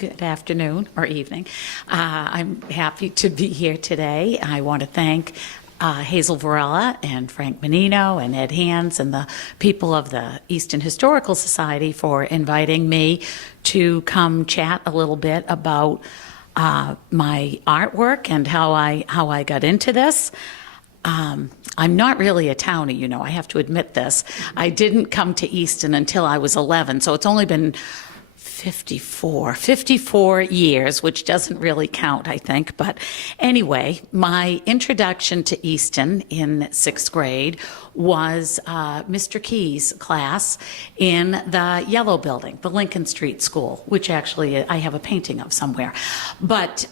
Good afternoon or evening. I'm happy to be here today. I want to thank Hazel Varela and Frank Menino and Ed Hands and the people of the Easton Historical Society for inviting me to come chat a little bit about my artwork and how I got into this. I'm not really a townie, you know, I have to admit this. I didn't come to Easton until I was 11, so it's only been 54 years, which doesn't really count, I think. But anyway, my introduction to Easton in 6th grade was Mr. Key's class in the Yellow Building, the Lincoln Street School, which actually I have a painting of somewhere. But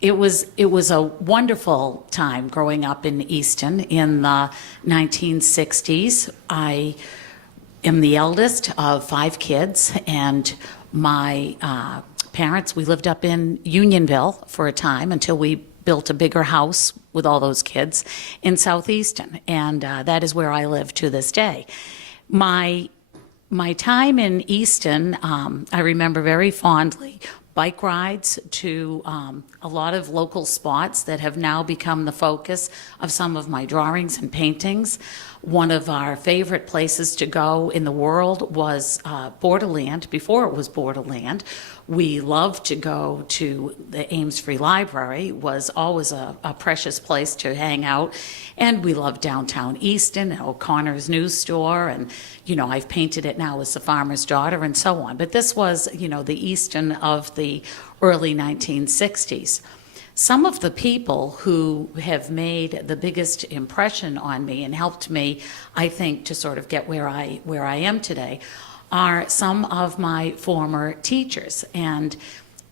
it was a wonderful time growing up in Easton in the 1960s. I am the eldest of 5 kids, and my parents, we lived up in Unionville for a time until we built a bigger house with all those kids in South Easton, and that is where I live to this day. My time in Easton, I remember very fondly bike rides to a lot of local spots that have now become the focus of some of my drawings and paintings. One of our favorite places to go in the world was Borderland, before it was Borderland. We loved to go to the Ames Free Library, was always a precious place to hang out. And we loved downtown Easton and O'Connor's News Store. And, you know, I've painted it now as the farmer's daughter and so on. But this was, you know, the Easton of the early 1960s. Some of the people who have made the biggest impression on me and helped me, I think, to sort of get where I am today are some of my former teachers. And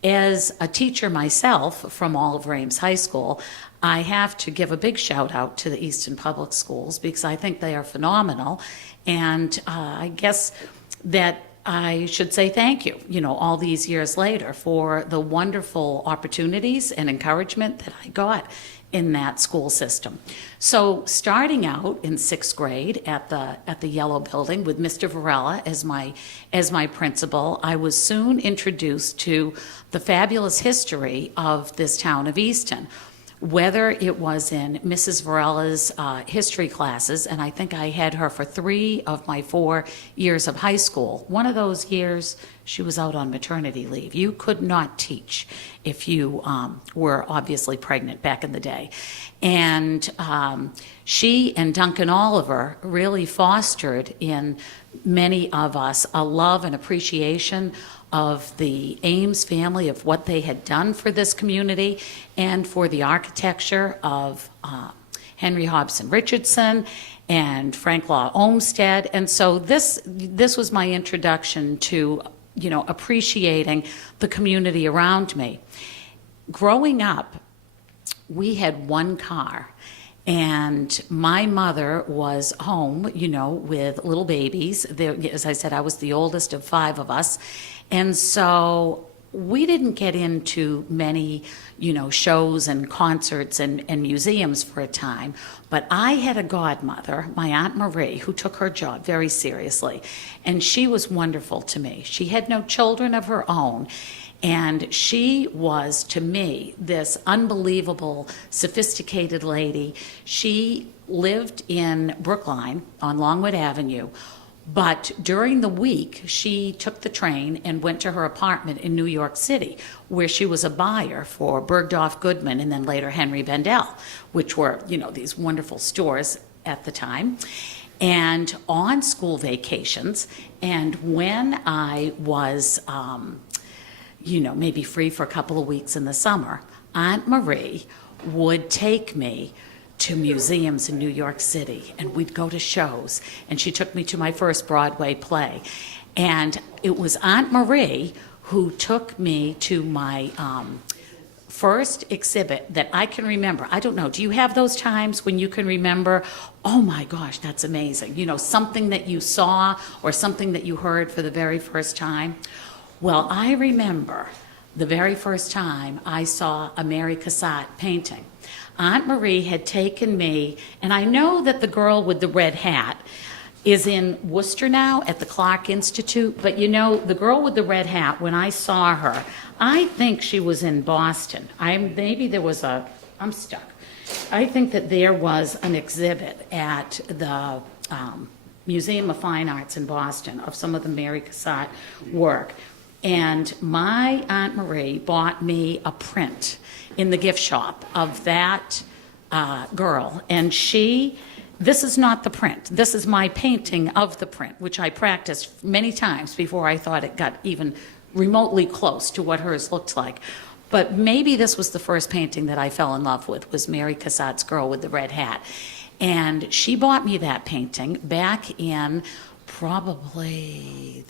as a teacher myself from Oliver Ames High School, I have to give a big shout out to the Easton Public Schools because I think they are phenomenal. And I guess that I should say thank you, you know, all these years later for the wonderful opportunities and encouragement that I got in that school system. So starting out in 6th grade at the Yellow Building with Mr. Varela as my principal, I was soon introduced to the fabulous history of this town of Easton. Whether it was in Mrs. Varela's history classes, and I think I had her for 3 of my 4 years of high school. One of those years, she was out on maternity leave. You could not teach if you were obviously pregnant back in the day. And she and Duncan Oliver really fostered in many of us a love and appreciation of the Ames family, of what they had done for this community and for the architecture of Henry Hobson Richardson and Frank Law Olmsted. And so this was my introduction to, you know, appreciating the community around me. Growing up, we had 1 car. And my mother was home, you know, with little babies. As I said, I was the oldest of 5 of us. And so we didn't get into many, you know, shows and concerts and museums for a time. But I had a godmother, my Aunt Marie, who took her job very seriously. And she was wonderful to me. She had no children of her own. And she was, to me, this unbelievable, sophisticated lady. She lived in Brookline on Longwood Avenue, but during the week, she took the train and went to her apartment in New York City, where she was a buyer for Bergdorf Goodman and then later Henry Bendel, which were, you know, these wonderful stores at the time. And on school vacations, and when I was you know, maybe free for a couple of weeks in the summer, Aunt Marie would take me to museums in New York City, and we'd go to shows. And she took me to my first Broadway play. And it was Aunt Marie who took me to my first exhibit that I can remember. I don't know, do you have those times when you can remember, oh my gosh, that's amazing? You know, something that you saw or something that you heard for the very first time? Well, I remember the very first time I saw a Mary Cassatt painting. Aunt Marie had taken me, and I know that the girl with the red hat is in Worcester now at the Clark Institute. But you know, the girl with the red hat, when I saw her, I think she was in Boston. I'm stuck. I think that there was an exhibit at the Museum of Fine Arts in Boston of some of the Mary Cassatt work. And my Aunt Marie bought me a print in the gift shop of that girl. And this is not the print. This is my painting of the print, which I practiced many times before I thought it got even remotely close to what hers looked like. But maybe this was the first painting that I fell in love with, was Mary Cassatt's Girl with the Red Hat. And she bought me that painting back in probably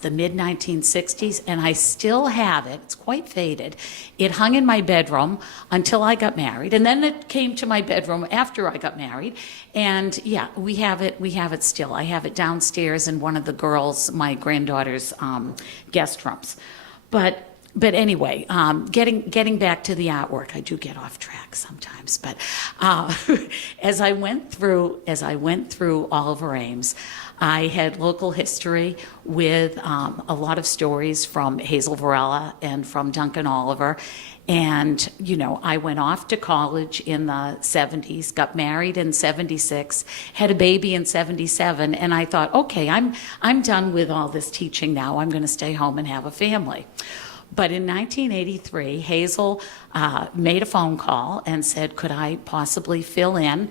the mid-1960s, and I still have it. It's quite faded. It hung in my bedroom until I got married, and then it came to my bedroom after I got married. And yeah, we have it still. I have it downstairs in one of the girls, my granddaughter's guest rooms. But anyway, getting back to the artwork, I do get off track sometimes. But as I went through Oliver Ames, I had local history with a lot of stories from Hazel Varela and from Duncan Oliver. And, you know, I went off to college in the 70s, got married in 76, had a baby in 77, and I thought, okay, I'm done with all this teaching now. I'm going to stay home and have a family. But in 1983, Hazel made a phone call and said, could I possibly fill in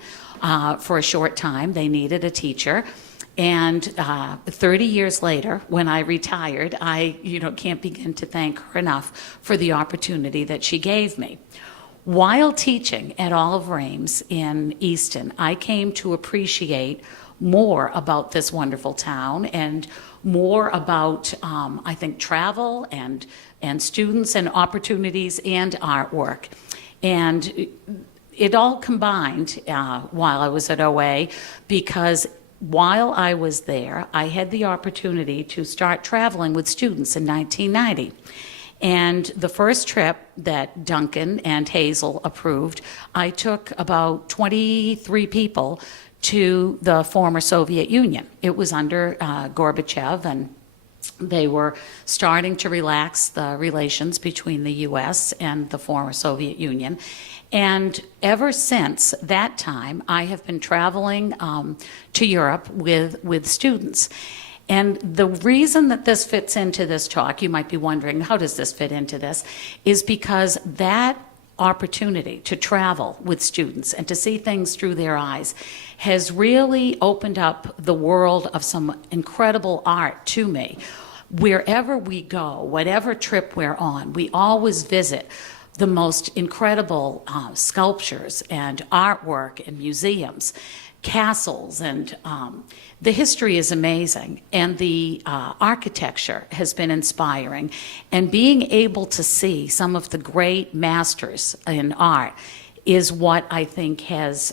for a short time? They needed a teacher. And 30 years later, when I retired, I can't begin to thank her enough for the opportunity that she gave me. While teaching at Oliver Ames in Easton, I came to appreciate more about this wonderful town and more about, I think, travel and students and opportunities and artwork. And it all combined while I was at OA, because while I was there, I had the opportunity to start traveling with students in 1990. And the first trip that Duncan and Hazel approved, I took about 23 people to the former Soviet Union. It was under Gorbachev, and they were starting to relax the relations between the U.S. and the former Soviet Union. And ever since that time, I have been traveling to Europe with students. And the reason that this fits into this talk, you might be wondering, how does this fit into this, is because that opportunity to travel with students and to see things through their eyes has really opened up the world of some incredible art to me. Wherever we go, whatever trip we're on, we always visit the most incredible sculptures and artwork and museums, castles, and the history is amazing, and the architecture has been inspiring, and being able to see some of the great masters in art is what I think has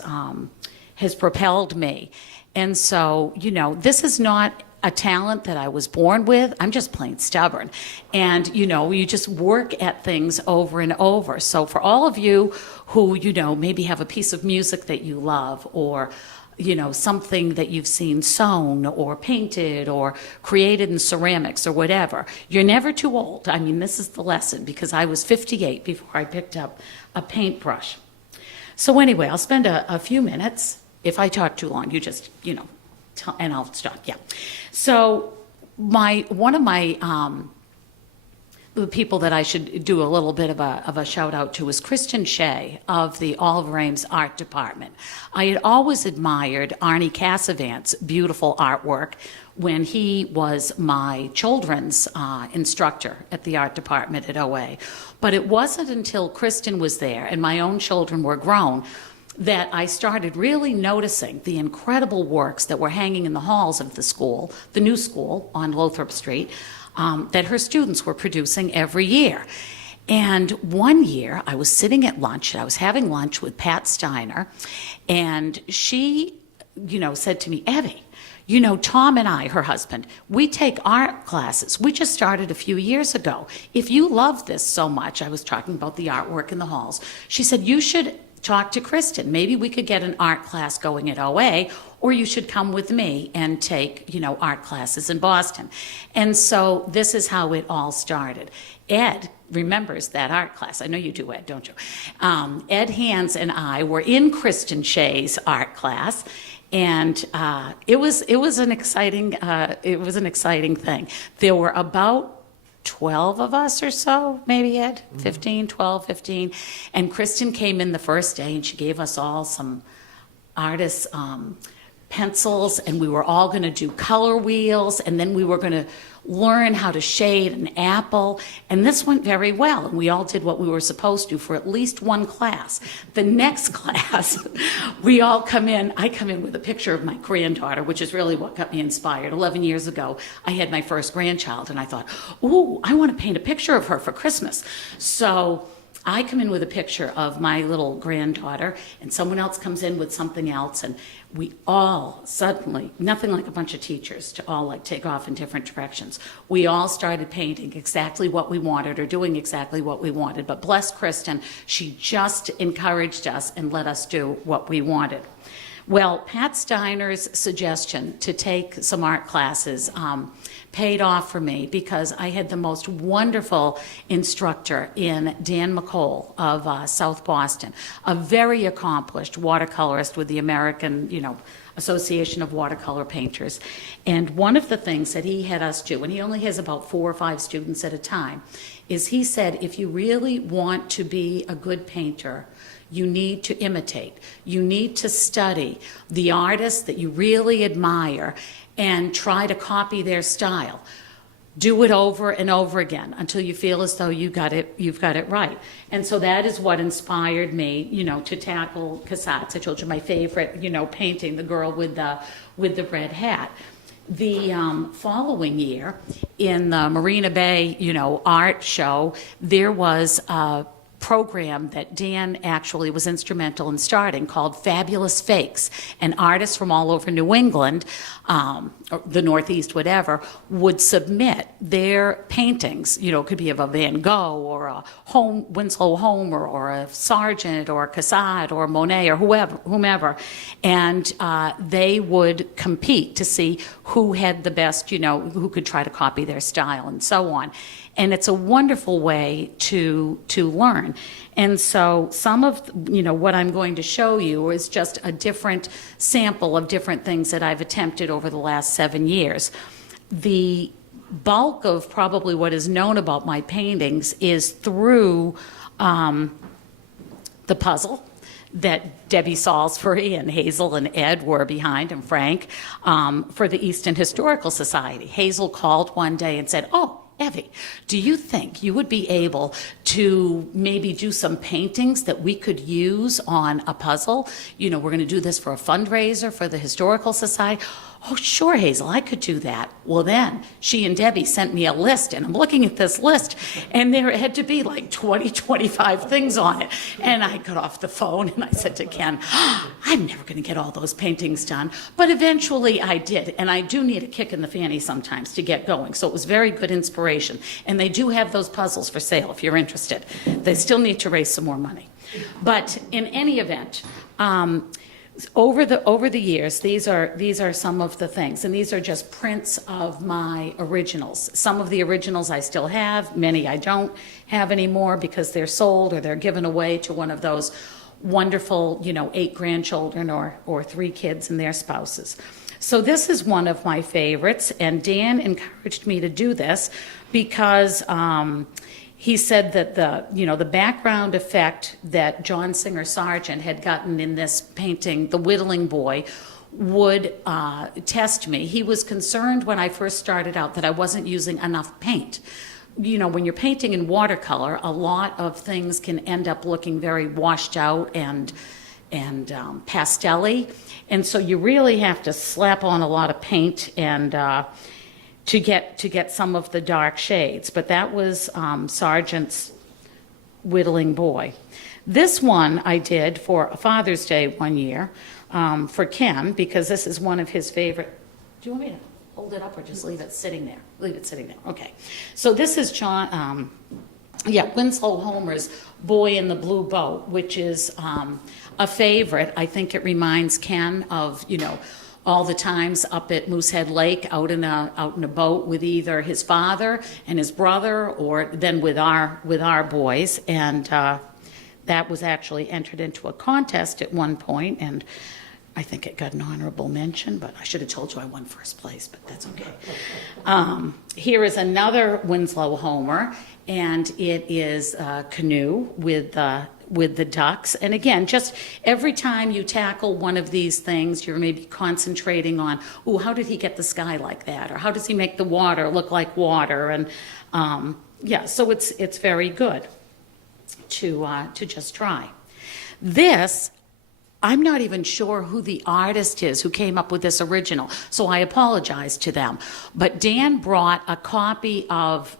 propelled me. And so, this is not a talent that I was born with. I'm just plain stubborn. And, you just work at things over and over. So for all of you who, maybe have a piece of music that you love, or, something that you've seen sewn or painted or created in ceramics or whatever, you're never too old. I mean, this is the lesson, because I was 58 before I picked up a paintbrush. So anyway, I'll spend a few minutes. If I talk too long, you just, and I'll stop, yeah. So one of my the people that I should do a little bit of a shout out to is Kristen Shea of the Oliver Ames Art Department. I had always admired Arnie Cassavant's beautiful artwork when he was my children's instructor at the art department at OA. But it wasn't until Kristen was there and my own children were grown that I started really noticing the incredible works that were hanging in the halls of the school, the new school on Lothrop Street, that her students were producing every year. And one year I was sitting at lunch, and I was having lunch with Pat Steiner, and she, said to me, Evie, Tom and I, her husband, we take art classes. We just started a few years ago. If you love this so much, I was talking about the artwork in the halls, she said, you should talk to Kristen. Maybe we could get an art class going at OA, or you should come with me and take, art classes in Boston. And so this is how it all started. Ed remembers that art class. I know you do, Ed, don't you? Ed Hands and I were in Kristen Shea's art class, and it was an exciting thing. There were about 12 of us or so, maybe, Ed, 15, 12, 15. And Kristen came in the first day and she gave us all some artist pencils, and we were all going to do color wheels, and then we were going to learn how to shade an apple. And this went very well, and we all did what we were supposed to for at least one class. The next class, I come in with a picture of my granddaughter, which is really what got me inspired. 11 years ago, I had my first grandchild, and I thought, ooh, I want to paint a picture of her for Christmas. So I come in with a picture of my little granddaughter, and someone else comes in with something else, and we all suddenly, nothing like a bunch of teachers to all take off in different directions. We all started painting exactly what we wanted, or doing exactly what we wanted. But bless Kristen, she just encouraged us and let us do what we wanted. Well, Pat Steiner's suggestion to take some art classes paid off for me, because I had the most wonderful instructor in Dan McCole of South Boston, a very accomplished watercolorist with the American, Association of Watercolor Painters. And one of the things that he had us do, and he only has about 4 or 5 students at a time, is he said, if you really want to be a good painter, you need to imitate. You need to study the artists that you really admire and try to copy their style. Do it over and over again until you feel as though you've got it right. And so that is what inspired me, to tackle Cassatt's. I told you my favorite, painting, the girl with the red hat. The following year, in the Marina Bay, art show, there was a program that Dan actually was instrumental in starting, called Fabulous Fakes. And artists from all over New England, or the Northeast, whatever, would submit their paintings. It could be of a Van Gogh, or a Winslow Homer, or a Sargent, or a Cassatt, or Monet, or whomever. And they would compete to see who had the best, who could try to copy their style, and so on. And it's a wonderful way to learn. And so some of, what I'm going to show you is just a different sample of different things that I've attempted over the last 7 years. The bulk of probably what is known about my paintings is through the puzzle that Debbie Salisbury and Hazel and Ed were behind, and Frank, for the Easton Historical Society. Hazel called one day and said, "Oh, Evie, do you think you would be able to maybe do some paintings that we could use on a puzzle? We're going to do this for a fundraiser for the Historical Society." "Oh, sure, Hazel, I could do that." Well, then she and Debbie sent me a list, and I'm looking at this list, and there had to be like 20, 25 things on it. And I got off the phone and I said to Ken, "I'm never going to get all those paintings done." But eventually I did, and I do need a kick in the fanny sometimes to get going. So it was very good inspiration. And they do have those puzzles for sale if you're interested. They still need to raise some more money. But in any event, over the years, these are some of the things, and these are just prints of my originals. Some of the originals I still have, many I don't have anymore because they're sold or they're given away to one of those wonderful, 8 grandchildren or 3 kids and their spouses. So this is one of my favorites, and Dan encouraged me to do this because he said that the background effect that John Singer Sargent had gotten in this painting, The Whittling Boy, would test me. He was concerned when I first started out that I wasn't using enough paint. When you're painting in watercolor, a lot of things can end up looking very washed out and pastel-y. And so you really have to slap on a lot of paint and to get some of the dark shades. But that was Sargent's Whittling Boy. This one I did for Father's Day one year for Ken, because this is one of his favorite. Do you want me to hold it up or just leave it sitting there? Leave it sitting there. Okay. So this is Yeah, Winslow Homer's Boy in the Blue Boat, which is a favorite. I think it reminds Ken of, all the times up at Moosehead Lake out in a boat with either his father and his brother, or then with our boys. And that was actually entered into a contest at one point, and I think it got an honorable mention, but I should have told you I won first place, but that's okay. Here is another Winslow Homer, and it is a canoe with the ducks. And again, just every time you tackle one of these things, you're maybe concentrating on, oh, how did he get the sky like that? Or how does he make the water look like water? And yeah, so it's very good to just try. This, I'm not even sure who the artist is who came up with this original, so I apologize to them. But Dan brought a copy of,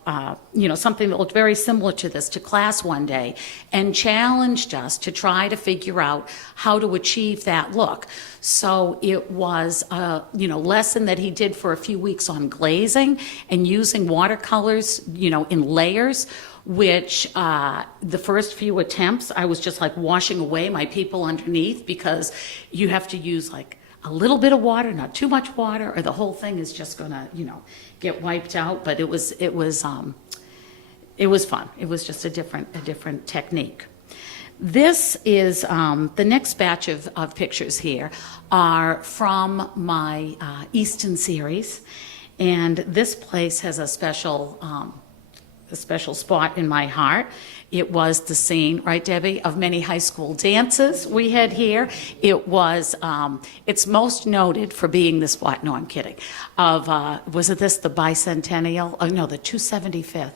something that looked very similar to this to class one day and challenged us to try to figure out how to achieve that look. So it was a, lesson that he did for a few weeks on glazing and using watercolors, in layers, which the first few attempts, I was just like washing away my people underneath, because you have to use like a little bit of water, not too much water, or the whole thing is just gonna, get wiped out. But it was fun. It was just a different technique. This is, the next batch of pictures here are from my Easton series. And this place has a special spot in my heart. It was the scene, right, Debbie, of many high school dances we had here. It was, it's most noted for being the spot, no, I'm kidding, of, was it this, the bicentennial? Oh, no, the 275th.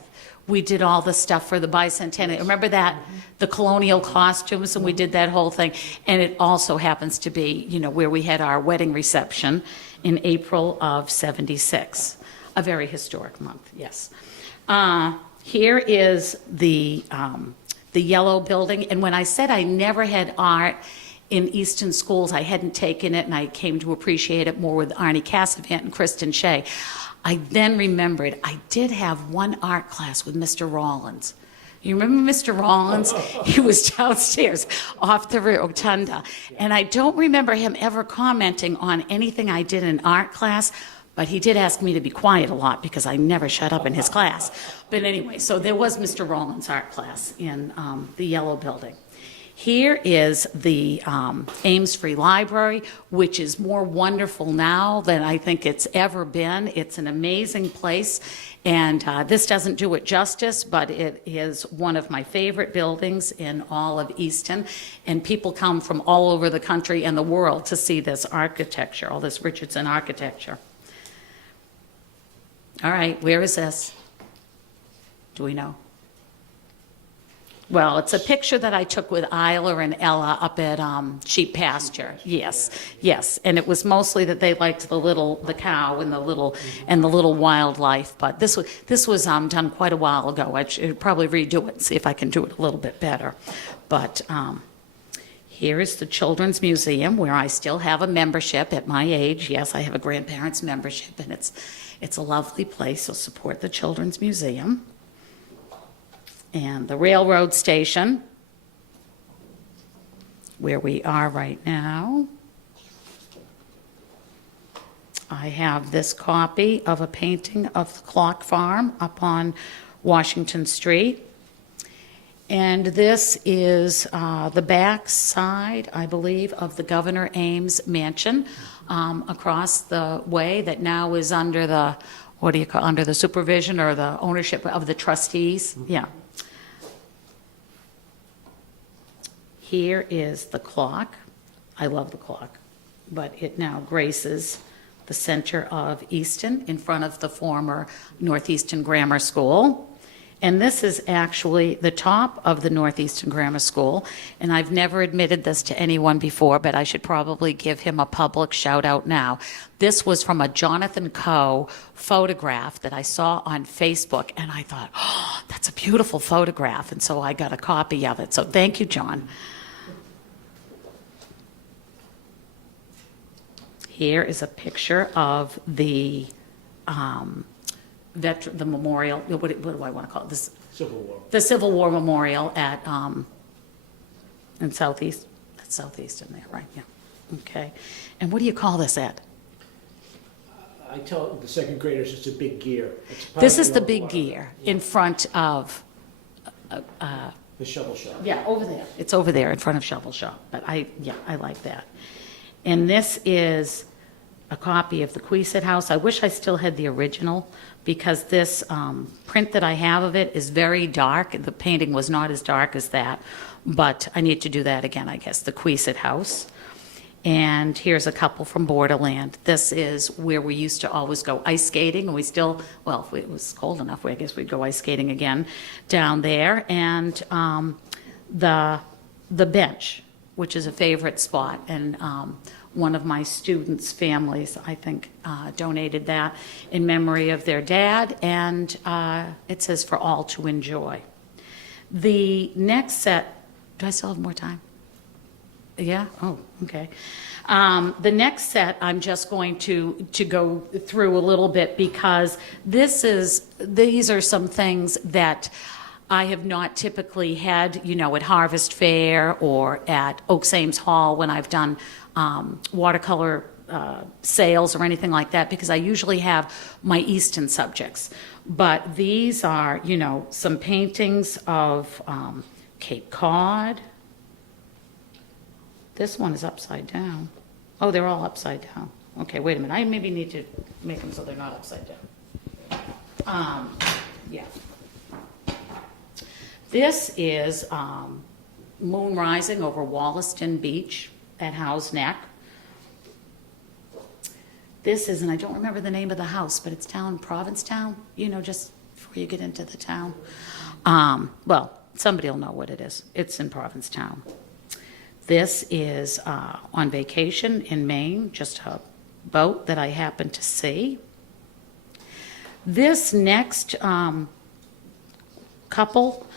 We did all the stuff for the bicentennial. Remember that? The colonial costumes, and we did that whole thing. And it also happens to be, where we had our wedding reception in April of '76. A very historic month, yes. Here is the yellow building. And when I said I never had art in Easton schools, I hadn't taken it, and I came to appreciate it more with Arnie Cassavant and Kristen Shea. I then remembered I did have one art class with Mr. Rollins. You remember Mr. Rollins? He was downstairs off the rotunda. And I don't remember him ever commenting on anything I did in art class, but he did ask me to be quiet a lot because I never shut up in his class. But anyway, so there was Mr. Rollins' art class in the yellow building. Here is the Ames Free Library, which is more wonderful now than I think it's ever been. It's an amazing place, and this doesn't do it justice, but it is one of my favorite buildings in all of Easton, and people come from all over the country and the world to see this architecture, all this Richardson architecture. All right, where is this? Do we know? Well, it's a picture that I took with Isla and Ella up at Sheep Pasture. Yes, yes, and it was mostly that they liked the cow and the little wildlife. But this was done quite a while ago. I should probably redo it and see if I can do it a little bit better. But here is the Children's Museum, where I still have a membership at my age. Yes, I have a grandparents' membership, and it's a lovely place. So support the Children's Museum. And the railroad station, where we are right now. I have this copy of a painting of the clock farm up on Washington Street. And this is the back side, I believe, of the Governor Ames mansion across the way that now is under the, under the supervision or the ownership of the trustees. Yeah. Here is the clock. I love the clock, but it now graces the center of Easton in front of the former Northeastern Grammar School. And this is actually the top of the Northeastern Grammar School. And I've never admitted this to anyone before, but I should probably give him a public shout out now. This was from a Jonathan Coe photograph that I saw on Facebook. And I thought, oh, that's a beautiful photograph. And so I got a copy of it. So thank you, John. Here is a picture of the the memorial, what do I want to call it? This, Civil War. the Civil War Memorial at, in Southeast, that's Southeastern there, right, yeah, okay. And what do you call this at? I tell the second graders it's a big gear. It's part This of is the big water. gear in front of, The shovel shop. yeah, over there. It's over there in front of Shovel Shop, but I like that. And this is a copy of the Queeset House. I wish I still had the original, because this print that I have of it is very dark. The painting was not as dark as that, but I need to do that again, I guess, the Queeset House. And here's a couple from Borderland. This is where we used to always go ice skating, and we still, well, if it was cold enough, I guess we'd go ice skating again down there. And the bench, which is a favorite spot, and one of my students' families, I think, donated that in memory of their dad, and it says for all to enjoy. The next set, do I still have more time? Yeah? Oh, okay. The next set, I'm just going to go through a little bit, because these are some things that I have not typically had, at Harvest Fair or at Oaks Ames Hall when I've done watercolor sales or anything like that, because I usually have my Easton subjects. But these are, some paintings of Cape Cod. This one is upside down. Oh, they're all upside down. Okay, wait a minute. I maybe need to make them so they're not upside down. Yeah. This is moon rising over Wollaston Beach at Howe's Neck. This is, and I don't remember the name of the house, but it's down in Provincetown, just before you get into the town. Well, somebody will know what it is. It's in Provincetown. This is on vacation in Maine, just a boat that I happened to see. This next couple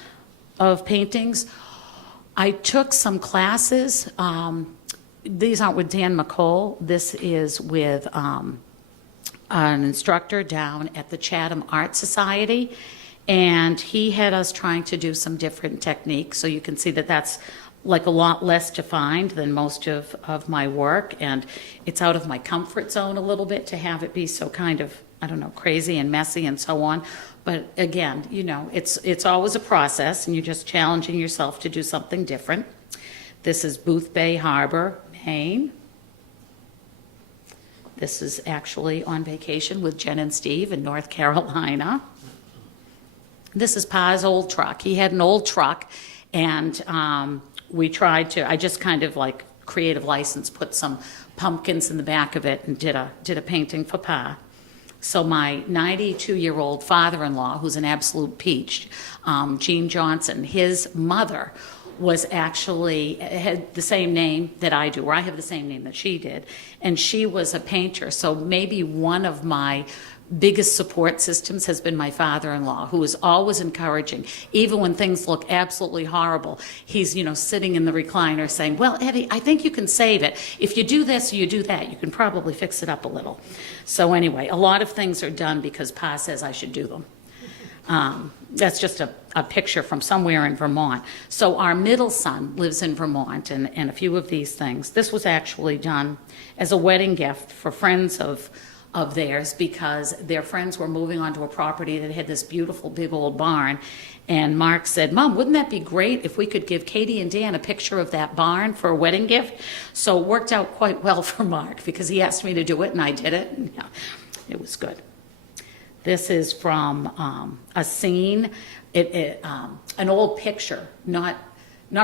of paintings, I took some classes. These aren't with Dan McCall. This is with an instructor down at the Chatham Art Society, and he had us trying to do some different techniques. So you can see that that's like a lot less defined than most of my work, and it's out of my comfort zone a little bit to have it be so kind of, I don't know, crazy and messy and so on. But again, it's always a process, and you're just challenging yourself to do something different. This is Booth Bay Harbor, Maine. This is actually on vacation with Jen and Steve in North Carolina. This is Pa's old truck. He had an old truck, and we tried to, I just kind of like creative license, put some pumpkins in the back of it and did a painting for Pa. So my 92-year-old father-in-law, who's an absolute peach, Gene Johnson, his mother was actually, had the same name that I do, or I have the same name that she did, and she was a painter. So maybe one of my biggest support systems has been my father-in-law, who is always encouraging, even when things look absolutely horrible. He's, sitting in the recliner saying, well, Eddie, I think you can save it. If you do this or you do that, you can probably fix it up a little. So anyway, a lot of things are done because Pa says I should do them. That's just a picture from somewhere in Vermont. So our middle son lives in Vermont, and a few of these things. This was actually done as a wedding gift for friends of theirs, because their friends were moving onto a property that had this beautiful big old barn. And Mark said, Mom, wouldn't that be great if we could give Katie and Dan a picture of that barn for a wedding gift? So it worked out quite well for Mark, because he asked me to do it and I did it. And yeah, it was good. This is from a scene, an old picture, not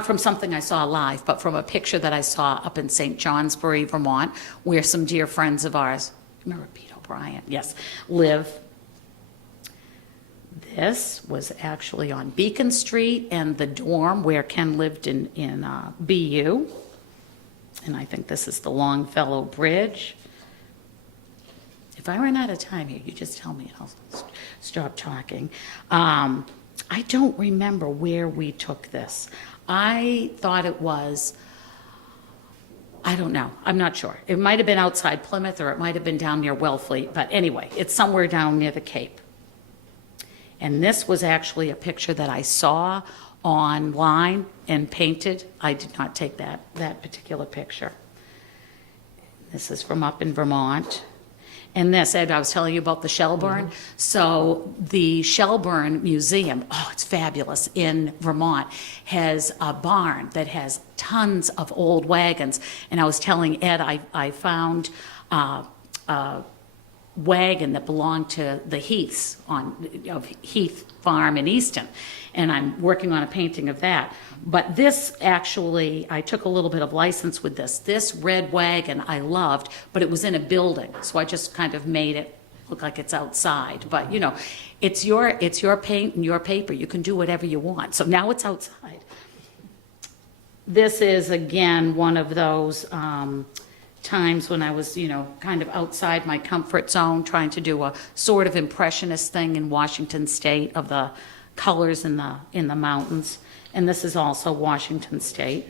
from something I saw live, but from a picture that I saw up in St. Johnsbury, Vermont, where some dear friends of ours, remember Pete O'Brien? Yes, live. This was actually on Beacon Street and the dorm where Ken lived in BU. And I think this is the Longfellow Bridge. If I run out of time here, you just tell me and I'll stop talking. I don't remember where we took this. I thought it was, I don't know. I'm not sure. It might have been outside Plymouth, or it might have been down near Wellfleet. But anyway, it's somewhere down near the Cape. And this was actually a picture that I saw online and painted. I did not take that particular picture. This is from up in Vermont. And this, Ed, I was telling you about the Shelburne. So the Shelburne Museum, oh, it's fabulous, in Vermont, has a barn that has tons of old wagons. And I was telling Ed, I found a wagon that belonged to the Heaths of Heath Farm in Easton. And I'm working on a painting of that. But this actually, I took a little bit of license with this. This red wagon I loved, but it was in a building. So I just kind of made it look like it's outside. But, you know, it's your paint and your paper. You can do whatever you want. So now it's outside. This is, again, one of those times when I was, you know, kind of outside my comfort zone, trying to do a sort of impressionist thing in Washington State of the colors in the mountains. And this is also Washington State.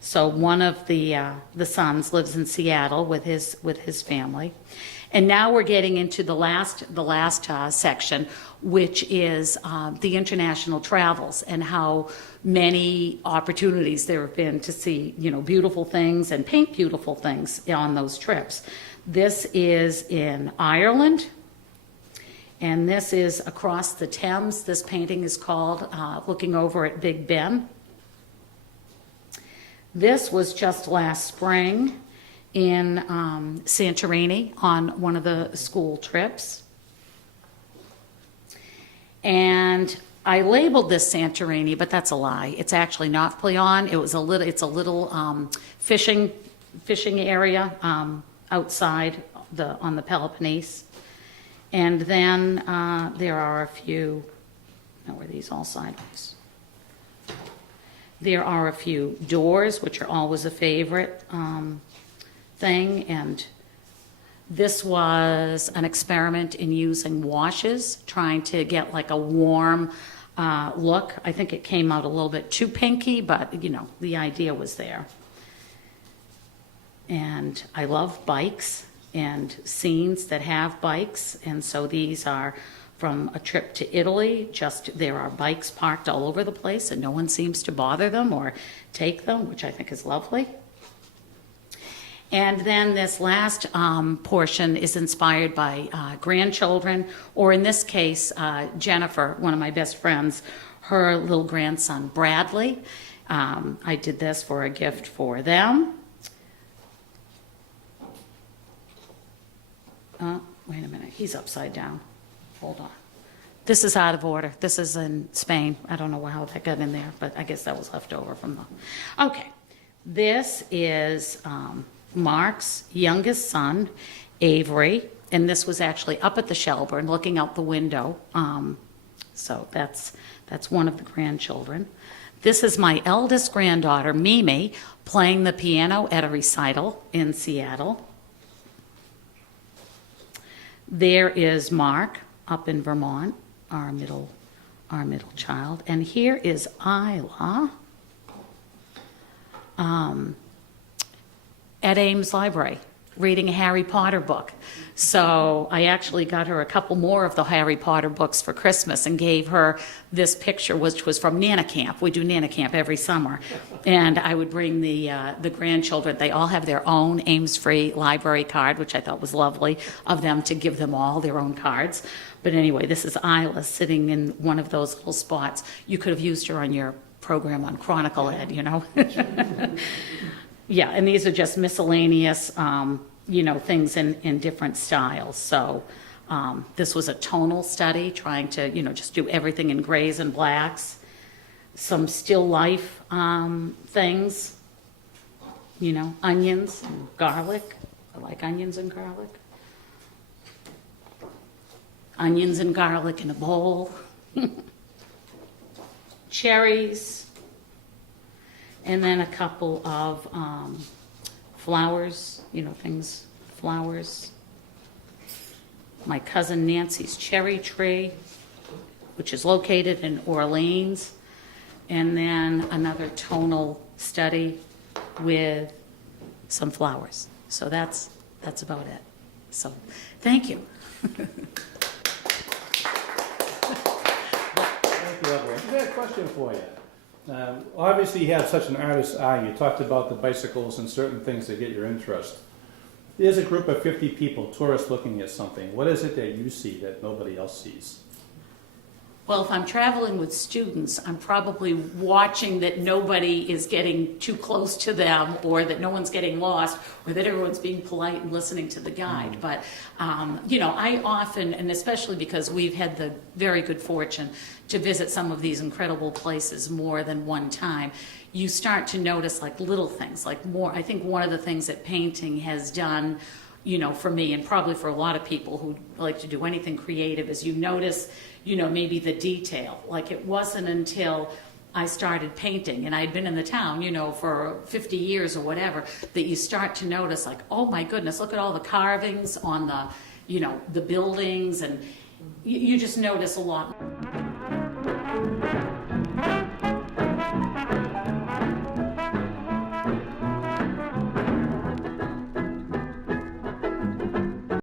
So one of the sons lives in Seattle with his family. And now we're getting into the last section, which is the international travels and how many opportunities there have been to see, you know, beautiful things and paint beautiful things on those trips. This is in Ireland. And this is across the Thames. This painting is called Looking Over at Big Ben. This was just last spring in Santorini on one of the school trips. And I labeled this Santorini, but that's a lie. It's actually not Pleon. It's a little fishing area outside on the Peloponnese. And then there are a few, now were these all sideways? There are a few doors, which are always a favorite thing. And this was an experiment in using washes, trying to get like a warm look. I think it came out a little bit too pinky, but you know, the idea was there. And I love bikes and scenes that have bikes, and so these are from a trip to Italy. Just there are bikes parked all over the place and no one seems to bother them or take them, which I think is lovely. And then this last portion is inspired by grandchildren, or in this case, Jennifer, one of my best friends, her little grandson, Bradley. I did this for a gift for them. Wait a minute, he's upside down. Hold on. This is out of order. This is in Spain. I don't know how that got in there, but I guess that was left over from the... Okay, this is Mark's youngest son, Avery, and this was actually up at the Shelburne looking out the window. So that's one of the grandchildren. This is my eldest granddaughter, Mimi, playing the piano at a recital in Seattle. There is Mark up in Vermont, our middle child. And here is Isla at Ames Library reading a Harry Potter book. So I actually got her a couple more of the Harry Potter books for Christmas and gave her this picture, which was from Nana Camp. We do Nana Camp every summer. And I would bring the grandchildren. They all have their own Ames Free library card, which I thought was lovely of them to give them all their own cards. But anyway, this is Isla sitting in one of those little spots. You could have used her on your program on Chronicle Ed, you know. Yeah, and these are just miscellaneous, you know, things in different styles. So this was a tonal study, trying to, you know, just do everything in grays and blacks. Some still life things, you know, onions and garlic. I like onions and garlic. Onions and garlic in a bowl. Cherries. And then a couple of flowers, you know, flowers. My cousin Nancy's cherry tree, which is located in Orleans. And then another tonal study with some flowers. So that's about it. So thank you. question for you. Obviously, you have such an artist's eye. You talked about the bicycles and certain things that get your interest. There's a group of 50 people, tourists looking at something. What is it that you see that nobody else sees? Well, if I'm traveling with students, I'm probably watching that nobody is getting too close to them, or that no one's getting lost, or that everyone's being polite and listening to the guide. But, you know, I often, and especially because we've had the very good fortune to visit some of these incredible places more than one time, you start to notice like little things, like more. I think one of the things that painting has done, you know, for me, and probably for a lot of people who like to do anything creative, is you notice, you know, maybe the detail. Like it wasn't until I started painting, and I'd been in the town, you know, for 50 years or whatever, that you start to notice like, oh my goodness, look at all the carvings on the, you know, the buildings, and you just notice a lot.